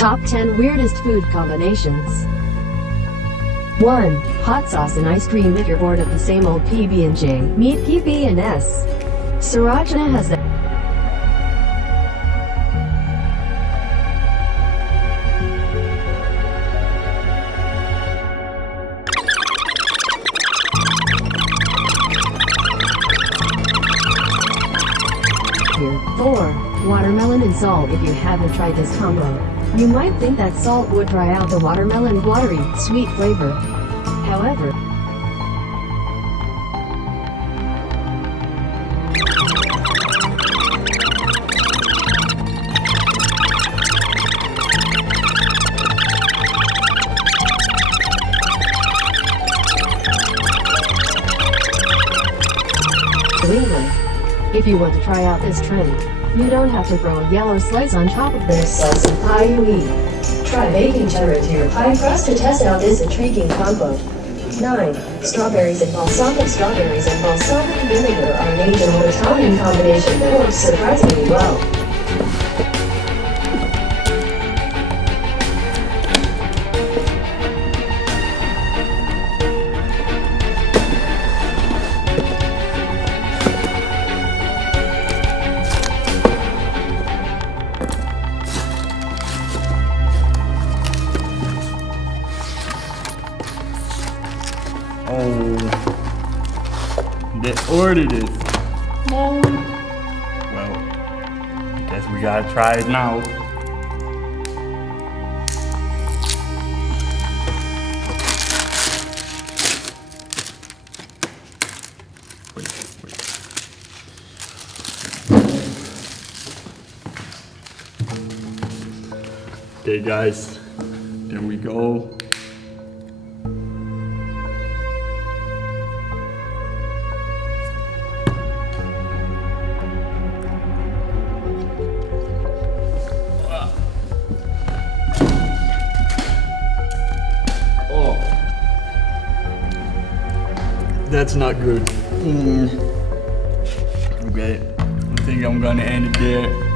Top 10 weirdest food combinations. 1. Hot sauce and ice cream. If you're bored of the same old PB&J, meet PB&S. Sriracha has that. Here. 4. Watermelon and salt. If you haven't tried this combo, you might think that salt would dry out the watermelon's watery, sweet flavor. However, New England. If you want to try out this trend, you don't have to throw a yellow slice on top of this slice of pie you eat. Try baking cheddar to your pie crust to test out this intriguing combo. 9. Strawberries and balsamic. Strawberries and balsamic vinegar are an age-old Italian combination that works surprisingly well. Oh, they ordered it. No. Well, I guess we gotta try it now. Wait. Okay, guys, there we go. That's not good. Okay, I think I'm gonna end it there.